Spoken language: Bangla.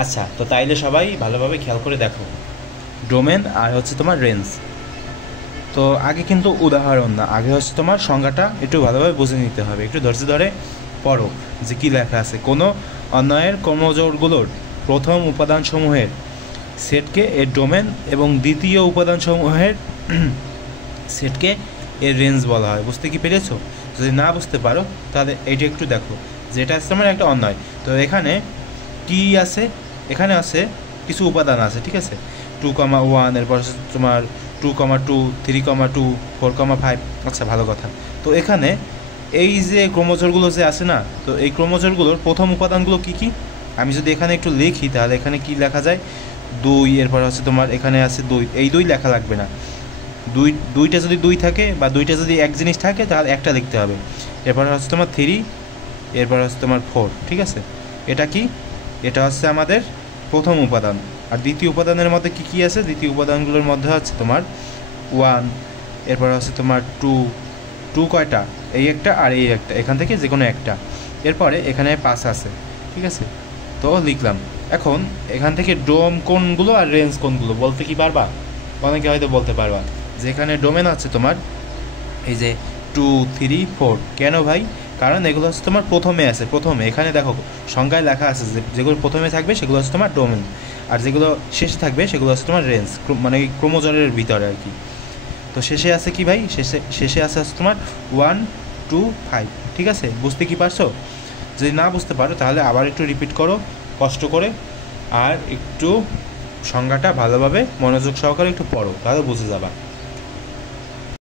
আচ্ছা, তো তাইলে সবাই ভালোভাবে খেয়াল করে দেখো, ডোমেন আর হচ্ছে তোমার রেঞ্জ। তো আগে কিন্তু উদাহরণ না, আগে হচ্ছে তোমার সংজ্ঞাটা একটু ভালোভাবে বুঝে নিতে হবে, একটু ধৈর্য ধরে পড়ো যে কী লেখা আছে। কোনো অন্বয়ের ক্রমজোড়গুলোর প্রথম উপাদানসমূহের সেটকে এর ডোমেন এবং দ্বিতীয় উপাদানসমূহের সেটকে এর রেঞ্জ বলা হয়। বুঝতে কি পেরেছো? যদি না বুঝতে পারো তাহলে এইটা একটু দেখো, যেটা আছে তোমার একটা অন্যয়। তো এখানে কি আছে? এখানে আছে কিছু উপাদান আছে, ঠিক আছে, 2,1, এরপর তোমার 2,2, 3,2, 4,5। আচ্ছা, ভালো কথা। তো এখানে এই যে ক্রোমোজোরগুলো যে আছে না, তো এই ক্রোমোজোরগুলোর প্রথম উপাদানগুলো কি কি আমি যদি এখানে একটু লিখি তাহলে এখানে কি লেখা যায়? 2, এরপর হচ্ছে তোমার এখানে আছে 2, এই 2 লেখা লাগবে না। দুইটা যদি 2 থাকে বা দুইটা যদি এক জিনিস থাকে তাহলে একটা লিখতে হবে। এরপর হচ্ছে তোমার 3, এরপর হচ্ছে তোমার 4, ঠিক আছে। এটা কি? এটা হচ্ছে আমাদের প্রথম উপাদান। আর দ্বিতীয় উপাদানের মধ্যে কি কি আছে? দ্বিতীয় উপাদানগুলোর মধ্যে হচ্ছে তোমার 1, এরপর হচ্ছে তোমার 2, 2 কয়টা? এই একটা আর এই একটা, এখান থেকে যে কোনো একটা। এরপরে এখানে 5 আছে, ঠিক আছে। তো লিখলাম। এখন এখান থেকে ডোম কোনগুলো আর রেঞ্জ কোনগুলো বলতে কি পারবা? অনেকে হয়তো বলতে পারবা যে এখানে ডোমেন আছে তোমার এই যে 2, 3, 4। কেন ভাই? কারণ এগুলো হচ্ছে তোমার প্রথমে আছে, প্রথমে এখানে দেখো সংখ্যায় লেখা আছে যে যেগুলো প্রথমে থাকবে সেগুলো হচ্ছে তোমার ডোমেন, আর যেগুলো শেষে থাকবে সেগুলো হচ্ছে তোমার রেঞ্জ, মানে ক্রোমোজোমের ভিতরে আর কি। তো শেষে আছে কি ভাই? শেষে শেষে আছে হচ্ছে তোমার 1, 2, 5, ঠিক আছে। বুঝতে কি পারছো? যদি না বুঝতে পারো তাহলে আবার একটু রিপিট করো কষ্ট করে, আর একটু সংজ্ঞাটা ভালোভাবে মনোযোগ সহকারে একটু পড়ো, তাহলে বুঝে যাবা।